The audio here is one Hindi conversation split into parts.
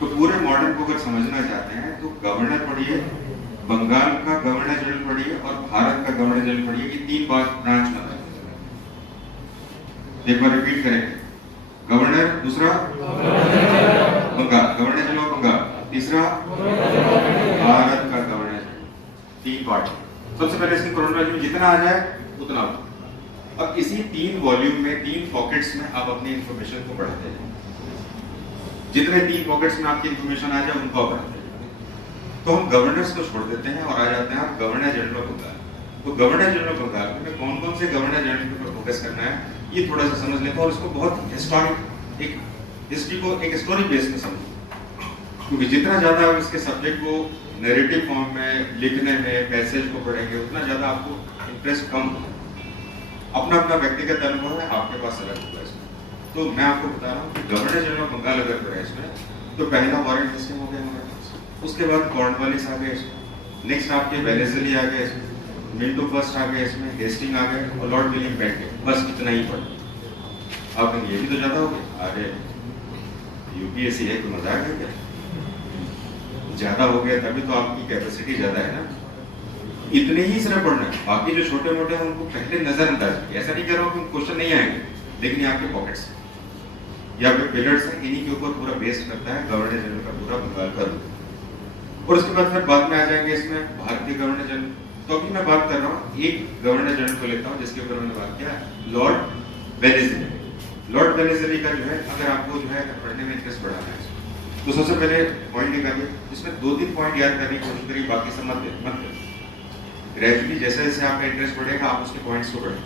तो पूरे मॉडल को अगर समझना चाहते हैं तो गवर्नर पढ़िए, बंगाल का गवर्नर जनरल पढ़िए और भारत का गवर्नर जनरल पढ़िए। ये 3 ब्रांच बना है। एक बार रिपीट करेंगे, गवर्नर, दूसरा Bengal, governor general of Bengal, तीसरा भारत का गवर्नर जनरल। 3 पार्ट। सबसे पहले इसकी क्रोनोलॉजी में जितना आ जाए उतना हो। अब इसी 3 वॉल्यूम में 3 पॉकेट्स में आप अपनी इंफॉर्मेशन को बढ़ाते हैं। जितने 3 पॉकेट्स में आपकी इंफॉर्मेशन आ जाए उनको बढ़ाते हैं। तो हम गवर्नर्स को छोड़ देते हैं और आ जाते हैं गवर्नर जनरल ऑफ बंगाल। तो गवर्नर जनरल ऑफ बंगाल में कौन कौन से गवर्नर जनरल पर फोकस करना है ये थोड़ा सा समझ लेते हैं और इसको बहुत हिस्टोरिक एक हिस्ट्री को एक स्टोरी बेस में समझें, क्योंकि जितना ज्यादा आप इसके सब्जेक्ट को नैरेटिव फॉर्म में लिखने में पैसेज को पढ़ेंगे उतना ज्यादा आपको इंटरेस्ट कम होगा। अपना अपना व्यक्तिगत अनुभव है, आपके पास अलग होगा इसमें। तो मैं आपको बता रहा हूँ कि गवर्नर जनरल ऑफ बंगाल अगर करें इसमें तो पहला वॉरेन हेस्टिंग हो गया हमारे पास, उसके बाद कॉर्नवालिस आ गए इसमें, नेक्स्ट आपके वेलेस्ली आ गए इसमें, मिंटो फर्स्ट आ गए इसमें, हेस्टिंग आ गए और लॉर्ड विलियम बेंटिंग। बस इतना ही पढ़। आप ये भी तो ज्यादा हो गया। अरे यूपीएससी है तो मजाक है क्या? ज्यादा हो गया तभी तो आपकी कैपेसिटी ज्यादा है ना। इतने ही सिर्फ पढ़ना है, बाकी जो छोटे मोटे हैं उनको पहले नजरअंदाज कीजिए। ऐसा नहीं कह रहा हूँ कि क्वेश्चन नहीं आएंगे, लेकिन ये आपके पॉकेट्स हैं या फिर पिलर्स हैं, इन्हीं के ऊपर पूरा बेस करता है गवर्नर जनरल का पूरा बंगाल का रूल। और उसके बाद फिर बाद में आ जाएंगे इसमें भारतीय गवर्नर जनरल। तो अभी मैं बात कर रहा हूँ एक गवर्नर जनरल को लेता हूँ जिसके ऊपर मैंने बात किया, लॉर्ड वेलेस्ली। लॉर्ड वेलेस्ली का जो है अगर आपको जो है पढ़ने में इंटरेस्ट बढ़ाना है तो सबसे पहले पॉइंट निकालिए, इसमें 2-3 पॉइंट याद करने की कोशिश करिए, बाकी सब मत करिए। ग्रेजुअली जैसे जैसे आपका इंटरेस्ट बढ़ेगा आप उसके पॉइंट्स को बढ़ेंगे।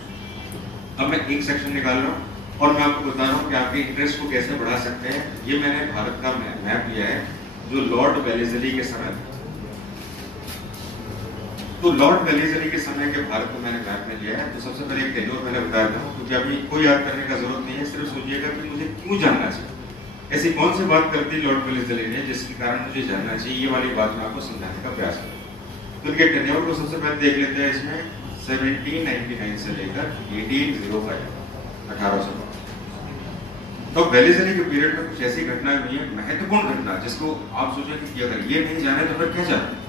अब मैं एक सेक्शन निकाल रहा हूँ और मैं आपको बता रहा हूँ कि आपके इंटरेस्ट को कैसे बढ़ा सकते हैं। ये मैंने भारत का मैप लिया है जो लॉर्ड वेलेस्ली के समय। तो लॉर्ड वेलेस्ली के समय के भारत को मैंने मैप में लिया है। तो सबसे पहले एक टेन्योर मैंने बताया था, क्योंकि अभी कोई याद करने का जरूरत नहीं है, सिर्फ सोचिएगा कि मुझे क्यों जानना चाहिए, ऐसी कौन सी बात करती लॉर्ड वेलेस्ली ने जिसके कारण मुझे जानना चाहिए। ये वाली बात मैं आपको समझाने का प्रयास करूँ। तो उनके टेन्योर को सबसे पहले देख लेते हैं। इसमें 1799 से लेकर 1805 1800। तो वेलेस्ली के पीरियड में कुछ ऐसी घटनाएं हुई है, महत्वपूर्ण घटना, जिसको आप सोचेंगे कि अगर ये नहीं जाने तो फिर क्या जाने।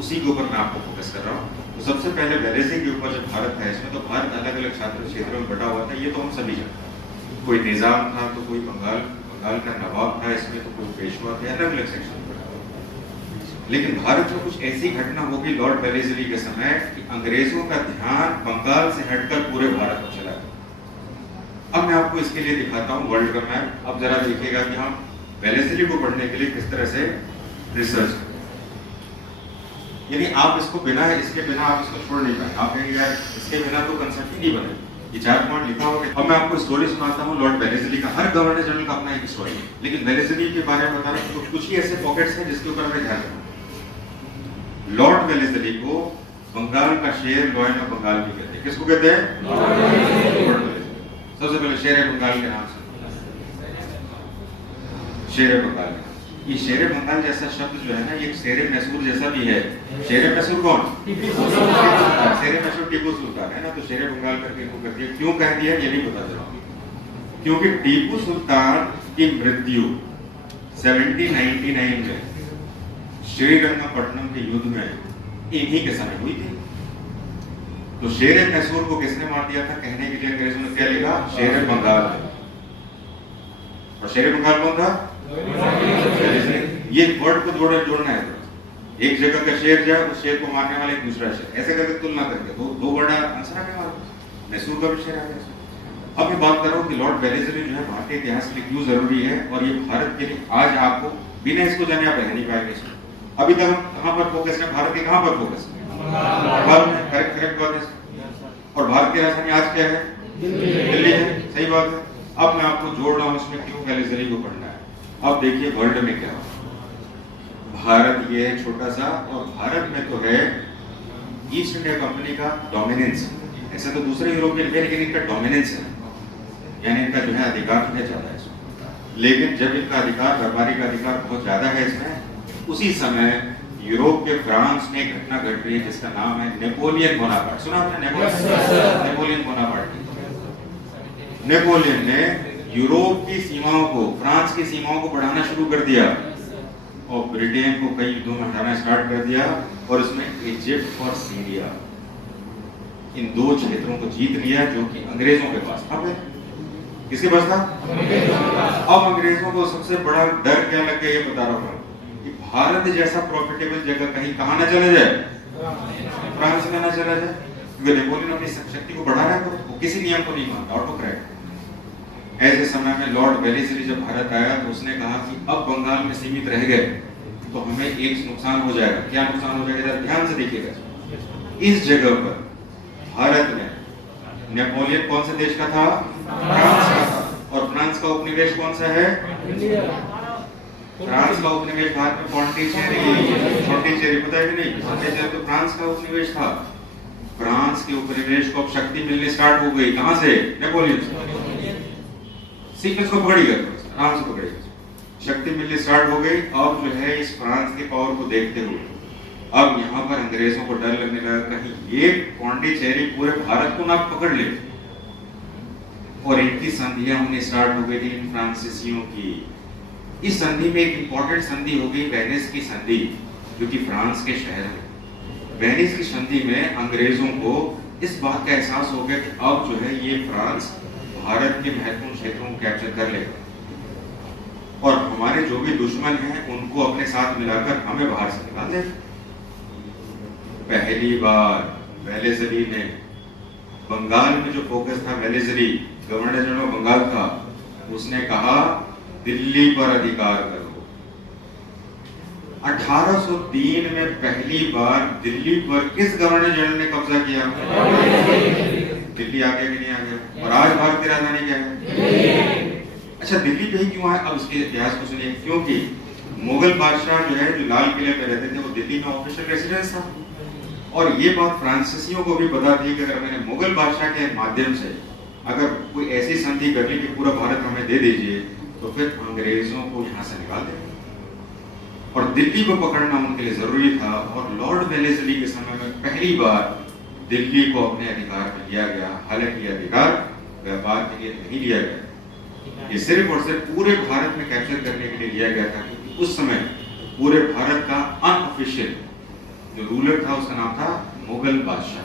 उसी के ऊपर मैं आपको फोकस कर रहा हूँ। तो सबसे पहले वेलेस्ली के ऊपर जब भारत था इसमें, तो भारत अलग अलग क्षेत्रों में बटा हुआ था। ये तो हम सभी जानते हैं। कोई निजाम था तो कोई बंगाल का नवाब था इसमें, तो कोई पेशवा थे, अलग अलग सेक्शन में बटा हुआ। लेकिन भारत में कुछ ऐसी घटना होगी लॉर्ड वेलेस्ली के समय कि अंग्रेजों का ध्यान बंगाल से हटकर पूरे भारत में चला गया। अब मैं आपको इसके लिए दिखाता हूँ वर्ल्ड का मैप। अब जरा देखिएगा कि हम वेलेस्ली को पढ़ने के लिए किस तरह से रिसर्च, यानी आप इसके बिना आप इसको छोड़ नहीं पाए। आप कहेंगे यार इसके बिना तो कंसेप्ट ही नहीं बने। ये 4 पॉइंट लिखा होगा। अब मैं आपको स्टोरी सुनाता हूँ लॉर्ड वेलेस्ली का। हर गवर्नर जनरल का अपना एक स्टोरी है, लेकिन वेलेस्ली के बारे में बता रहा हूँ तो कुछ ही ऐसे पॉकेट्स हैं जिसके ऊपर हमें ध्यान रखना। लॉर्ड वेलेस्ली को बंगाल का शेर, लॉयन ऑफ बंगाल भी कहते हैं। किसको कहते हैं? सबसे पहले शेर बंगाल के नाम से, शेर बंगाल। ये शेर बंगाल जैसा शब्द जो है ना, ये शेर मैसूर जैसा भी है। शेर मैसूर कौन? शेर मैसूर टीपू सुल्तान है ना। तो शेर बंगाल करके इनको कर दिया। क्यों कह दिया ये नहीं पता चला, क्योंकि टीपू सुल्तान की मृत्यु 1799 में श्रीरंगपट्टनम के युद्ध में इन्हीं के समय हुई थी। तो शेर मैसूर को किसने मार दिया था? कहने के लिए अंग्रेजों ने क्या लिखा? शेर बंगाल। और शेर बंगाल कौन था? ये वर्ड को जोड़ना है। एक जगह का शेर जाए, उस शेर को मारने वाला एक दूसरा शेर, ऐसे करके तुलना करके दो वर्ड आंसर आ गया हमारा। मैसूर का भी शेर आ गया। अब मैं बात कर रहा हूँ कि लॉर्ड वेलेस्ली जो है भारतीय इतिहास के लिए क्यों जरूरी है, और ये भारत के लिए आज आपको बिना इसको जाने आप रह नहीं पाएंगे। अभी तक हम कहाँ पर फोकस है? भारत के कहाँ पर फोकस है? करेक्ट बात है। और भारत की राजधानी आज क्या है? दिल्ली है। सही बात है। अब मैं आपको जोड़ रहा हूँ इसमें क्यों वेलेस्ली को पढ़ना है। अब देखिए वर्ल्ड में क्या हो। भारत ये है छोटा सा, और भारत में तो है ईस्ट इंडिया कंपनी का डोमिनेंस। ऐसे तो दूसरे यूरोपियन है, लेकिन इनका डोमिनेंस है, यानी इनका जो है अधिकार है ज्यादा है इसमें। लेकिन जब इनका अधिकार, व्यापारिक अधिकार बहुत ज्यादा है इसमें, उसी समय यूरोप के फ्रांस में एक घटना घट रही है जिसका नाम है नेपोलियन बोनापार्ट। सुना आपने? Napoleon Bonaparte. नेपोलियन ने यूरोप की सीमाओं को, फ्रांस की सीमाओं को बढ़ाना शुरू कर दिया और ब्रिटेन को कई युद्धों में हराना स्टार्ट कर दिया और उसमें इजिप्ट और सीरिया, इन दो क्षेत्रों को जीत लिया जो कि अंग्रेजों के पास था। किसके पास था? अब अंग्रेजों को सबसे बड़ा डर क्या लग गया ये बता रहा हूँ कि भारत जैसा प्रॉफिटेबल जगह कहीं कहाँ ना चला जाए, फ्रांस में ना चला जाए, क्योंकि नेपोलियन अपनी शक्ति को बढ़ा रहा है, वो किसी नियम को नहीं मानता, ऑटोक्रेट। ऐसे समय में लॉर्ड वेलेस्ली जब भारत आया तो उसने कहा कि अब बंगाल में सीमित रह गए तो हमें एक नुकसान हो जाएगा। क्या नुकसान हो जाएगा? ध्यान से देखिएगा। इस जगह पर भारत में नेपोलियन कौन से देश का था? फ्रांस का था। और फ्रांस का उपनिवेश कौन सा है? फ्रांस का उपनिवेश भारत में पॉन्डिचेरी, पता है कि नहीं? पॉन्डिचेरी तो फ्रांस का उपनिवेश था। फ्रांस के उपनिवेश को अब शक्ति मिलनी स्टार्ट हो गई। कहां से? नेपोलियन से। सीक्वेंस को पकड़िएगा, आराम से पकड़िएगा। शक्ति मिलनी स्टार्ट हो गई। अब जो है इस फ्रांस के पावर को देखते हुए अब यहाँ पर अंग्रेजों को डर लगने लगा कहीं ये पॉन्डिचेरी पूरे भारत को ना पकड़ ले। और इनकी संधियां होनी स्टार्ट हो गई थी इन फ्रांसीसियों की। इस संधि में एक इंपॉर्टेंट संधि हो गई वेनिस की संधि, जो कि फ्रांस के शहर है। वेनिस की संधि में अंग्रेजों को इस बात का एहसास हो गया कि अब जो है ये फ्रांस भारत के महत्वपूर्ण क्षेत्रों को कैप्चर कर लेगा और हमारे जो भी दुश्मन हैं उनको अपने साथ मिलाकर हमें बाहर से निकाल देगा। पहली बार वेलेस्ली ने बंगाल में जो फोकस था, Wellesley governor general of Bengal था, उसने कहा दिल्ली पर अधिकार करो। 1803 में पहली बार दिल्ली पर किस गवर्नर जनरल ने कब्जा किया? दिल्ली आ गया कि नहीं आ गया? और आज भारत की राजधानी क्या है? अच्छा, दिल्ली पे ही क्यों है? अब उसके इतिहास को सुनिए। क्योंकि मुगल बादशाह जो है जो लाल किले पे रहते थे वो दिल्ली में ऑफिशियल रेसिडेंस था और ये बात फ्रांसीसियों को भी पता थी कि अगर मैंने मुगल बादशाह के माध्यम से अगर कोई ऐसी संधि कर ली कि पूरा भारत हमें दे दीजिए तो फिर अंग्रेजों को यहाँ से निकाल देंगे और दिल्ली को पकड़ना उनके लिए जरूरी था। और लॉर्ड वेलेस्ली के समय में पहली बार दिल्ली को अपने अधिकार में लिया गया। हालांकि यह अधिकार व्यापार के लिए नहीं लिया गया, ये सिर्फ और सिर्फ पूरे भारत में कैप्चर करने के लिए लिया गया था, क्योंकि उस समय पूरे भारत का अनऑफिशियल जो रूलर था उसका नाम था मुगल बादशाह।